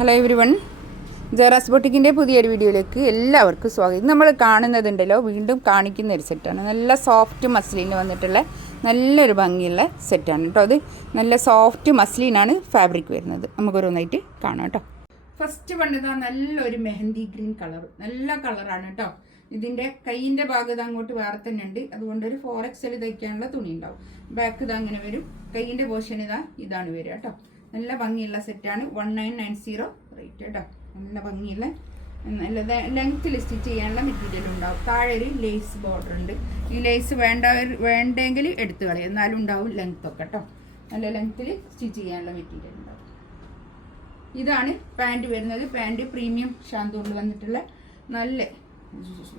Hello every one, ജെറാസ് ബൊട്ടിക്കിൻ്റെ പുതിയൊരു വീഡിയോയിലേക്ക് എല്ലാവർക്കും സ്വാഗതം. ഇത് നമ്മൾ കാണുന്നതുണ്ടല്ലോ, വീണ്ടും കാണിക്കുന്ന ഒരു സെറ്റാണ്. നല്ല സോഫ്റ്റ് മസ്ലിന് വന്നിട്ടുള്ള നല്ലൊരു ഭംഗിയുള്ള സെറ്റാണ് കേട്ടോ. അത് നല്ല സോഫ്റ്റ് മസ്ലിനാണ് ഫാബ്രിക് വരുന്നത്. നമുക്കൊരോന്നായിട്ട് കാണാം കേട്ടോ. ഫസ്റ്റ് പണിതാ നല്ലൊരു മെഹന്തി ഗ്രീൻ കളർ, നല്ല കളറാണ് കേട്ടോ. ഇതിൻ്റെ കൈയിൻ്റെ ഭാഗത്ത് അങ്ങോട്ട് വേറെ തന്നെ ഉണ്ട്, അതുകൊണ്ടൊരു 4XL തയ്ക്കാനുള്ള തുണി ഉണ്ടാവും. ബാക്ക് ഇതാ അങ്ങനെ വരും, കൈയിൻ്റെ പോർഷൻ ഇതാണ് വരിക കേട്ടോ. നല്ല ഭംഗിയുള്ള സെറ്റാണ്. 1990 റേറ്റ് കേട്ടോ. നല്ല ഭംഗിയുള്ള നല്ല ലെങ്ത്തിൽ സ്റ്റിച്ച് ചെയ്യാനുള്ള മെറ്റീരിയൽ ഉണ്ടാവും. താഴെ ഒരു ലേസ് ബോർഡർ ഉണ്ട്. ഈ ലേസ് വേണ്ടെങ്കിൽ എടുത്തു കളയും, എന്നാലും ഉണ്ടാവും ലെങ്ത് ഒക്കെ കേട്ടോ. നല്ല ലെങ്ത്തിൽ സ്റ്റിച്ച് ചെയ്യാനുള്ള മെറ്റീരിയൽ ഉണ്ടാവും. ഇതാണ് പാൻറ് വരുന്നത്. പാൻറ് പ്രീമിയം ഷാന്തൂറിൽ വന്നിട്ടുള്ള നല്ല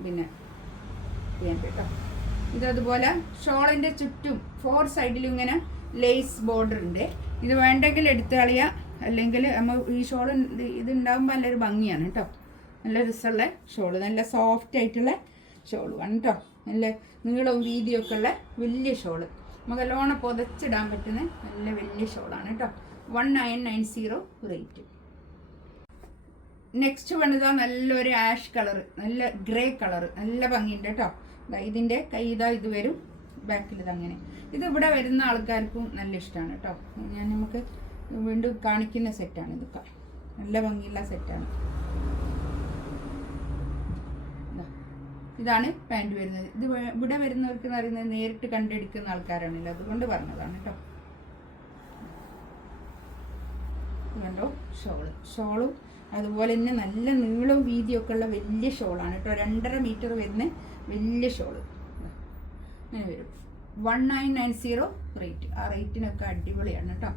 പിന്നെ പാൻറ് കേട്ടോ. ഇതതുപോലെ ഷോളിൻ്റെ ചുറ്റും 4 സൈഡിലും ഇങ്ങനെ ലേസ് ബോർഡർ ഉണ്ട്. ഇത് വേണ്ടെങ്കിൽ എടുത്ത് കളയുക, അല്ലെങ്കിൽ നമ്മൾ ഈ ഷോൾ ഇതുണ്ടാകുമ്പോൾ നല്ലൊരു ഭംഗിയാണ് കേട്ടോ. നല്ല രസമുള്ള ഷോള്, നല്ല സോഫ്റ്റ് ആയിട്ടുള്ള ഷോളുമാണ് കേട്ടോ. നല്ല നീളവും വീതിയൊക്കെ ഉള്ള വലിയ ഷോള്, നമുക്ക് നല്ലോണം പുതച്ചിടാൻ പറ്റുന്ന നല്ല വലിയ ഷോളാണ് കേട്ടോ. 1990 റേറ്റ്. നെക്സ്റ്റ് വന്നതാ നല്ലൊരു ആഷ് കളർ, നല്ല ഗ്രേ കളർ, നല്ല ഭംഗിയുണ്ട് കേട്ടോ. ഇതിൻ്റെ കൈ ഇത് വരും, ബാക്കിൽ ഇതങ്ങനെ. ഇത് ഇവിടെ വരുന്ന ആൾക്കാർക്കും നല്ല ഇഷ്ടമാണ് കേട്ടോ. ഞാൻ നമുക്ക് വീണ്ടും കാണിക്കുന്ന സെറ്റാണ്. ഇതൊക്കെ നല്ല ഭംഗിയുള്ള സെറ്റാണ്. ഇതാണ് പാൻറ് വരുന്നത്. ഇത് ഇവിടെ വരുന്നവർക്ക് എന്ന് പറയുന്നത് നേരിട്ട് കണ്ടെടുക്കുന്ന ആൾക്കാരാണല്ലോ, അതുകൊണ്ട് പറഞ്ഞതാണ് കേട്ടോ. കണ്ടോ ഷോളും അതുപോലെ തന്നെ നല്ല നീളവും വീതിയൊക്കെ ഉള്ള വലിയ ഷോളാണ് കേട്ടോ. 2.5 മീറ്റർ വരുന്ന വലിയ ഷോള് അങ്ങനെ വരും. 1990 റേറ്റ്. ആ റേറ്റിനൊക്കെ അടിപൊളിയാണ് കേട്ടോ.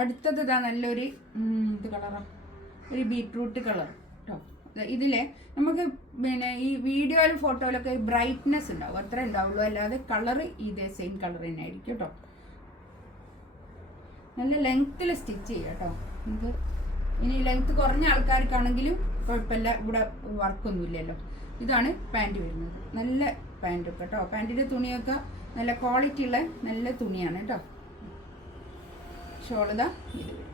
അടുത്തത് ഇതാ നല്ലൊരു ഇത് കളറാണ്, ഒരു ബീട്രൂട്ട് കളർ കേട്ടോ. ഇതിലെ നമുക്ക് പിന്നെ ഈ വീഡിയോയിലും ഫോട്ടോയിലൊക്കെ ബ്രൈറ്റ്നെസ് ഉണ്ടാവും, അത്ര ഉണ്ടാവുള്ളൂ. അല്ലാതെ കളറ് ഇതേ സെയിം കളർ തന്നെ ആയിരിക്കും കേട്ടോ. നല്ല ലെങ്ത്തിൽ സ്റ്റിച്ച് ചെയ്യുക കേട്ടോ. നമുക്ക് ഇനി ലെങ്ത്ത് കുറഞ്ഞ ആൾക്കാർക്കാണെങ്കിലും കുഴപ്പമില്ല, ഇവിടെ വർക്കൊന്നുമില്ലല്ലോ. ഇതാണ് പാൻറ് വരുന്നത്. നല്ല പാൻറ്റൊക്കെ കേട്ടോ. പാൻറ്റിൻ്റെ തുണിയൊക്കെ നല്ല ക്വാളിറ്റി ഉള്ള നല്ല തുണിയാണ് കേട്ടോ. ഷോളിതാ ഇത് വരും.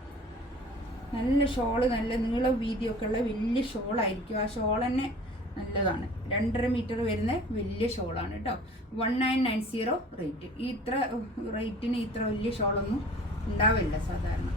നല്ല ഷോള്, നല്ല നീളം വീതിയൊക്കെ ഉള്ള വലിയ ഷോളായിരിക്കും. ആ ഷോൾ തന്നെ നല്ലതാണ്. 2.5 മീറ്റർ വരുന്ന വലിയ ഷോളാണ് കേട്ടോ. 1990 റേറ്റ്. ഈ ഇത്ര റേറ്റിന് ഇത്ര വലിയ ഷോളൊന്നും ഉണ്ടാവില്ല സാധാരണ.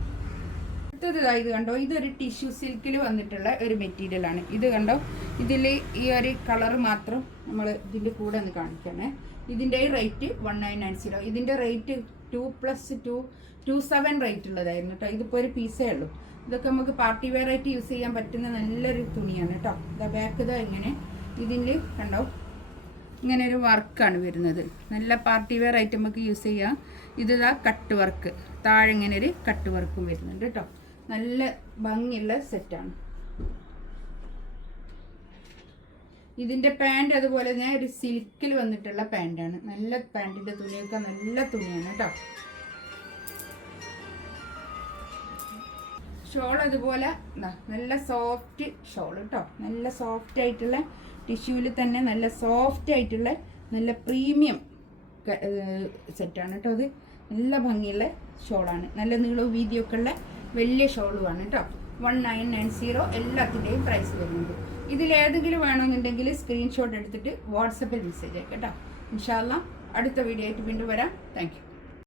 അടുത്തത് ഇത് കണ്ടോ, ഇതൊരു ടിഷ്യൂ സിൽക്കിൽ വന്നിട്ടുള്ള ഒരു മെറ്റീരിയലാണ്. ഇത് കണ്ടോ, ഇതിൽ ഈ ഒരു കളർ മാത്രം നമ്മൾ ഇതിൻ്റെ കൂടെ ഒന്ന് കാണിക്കണേ. ഇതിൻ്റെ റേറ്റ് 1990. ഇതിൻ്റെ റേറ്റ് 2+2 റേറ്റ് ഉള്ളതായിരുന്നു കേട്ടോ. ഇതിപ്പോൾ ഒരു പീസേ ഉള്ളൂ. ഇതൊക്കെ നമുക്ക് പാർട്ടി വെയർ ആയിട്ട് യൂസ് ചെയ്യാൻ പറ്റുന്ന നല്ലൊരു തുണിയാണ് കേട്ടോ. ഇതാ ബാക്ക് ഇതാ ഇങ്ങനെ, ഇതിൽ കണ്ടോ ഇങ്ങനെ ഒരു വർക്കാണ് വരുന്നത്. നല്ല പാർട്ടി വെയർ ആയിട്ട് നമുക്ക് യൂസ് ചെയ്യാം. ഇതാ കട്ട് വർക്ക്, താഴെ ഇങ്ങനെ ഒരു കട്ട് വർക്കും വരുന്നുണ്ട് കേട്ടോ. നല്ല ഭംഗിയുള്ള സെറ്റാണ്. ഇതിൻ്റെ പാൻറ് അതുപോലെ തന്നെ ഒരു സിൽക്കിൽ വന്നിട്ടുള്ള പാൻറ്റാണ്. നല്ല പാൻറ്റിൻ്റെ തുണിയൊക്കെ നല്ല തുണിയാണ് കേട്ടോ. ഷോൾ അതുപോലെ നല്ല സോഫ്റ്റ് ഷോൾ കേട്ടോ. നല്ല സോഫ്റ്റ് ആയിട്ടുള്ള ടിഷ്യൂവിൽ തന്നെ നല്ല സോഫ്റ്റ് ആയിട്ടുള്ള നല്ല പ്രീമിയം സെറ്റാണ് കേട്ടോ. അത് നല്ല ഭംഗിയുള്ള ഷോളാണ്. നല്ല നീളവും വീതിയൊക്കെ ഉള്ള വലിയ ഷോളുമാണ് കേട്ടോ. 1990 എല്ലാത്തിൻ്റെയും പ്രൈസ് വരുന്നുണ്ട്. ഇതിലേതെങ്കിലും വേണമെന്നുണ്ടെങ്കിൽ സ്ക്രീൻഷോട്ട് എടുത്തിട്ട് വാട്സപ്പിൽ മെസ്സേജ് അയക്കാം കേട്ടോ. ഇൻഷാ അല്ലാഹ് അടുത്ത വീഡിയോ ആയിട്ട് വീണ്ടും വരാം. Thank you.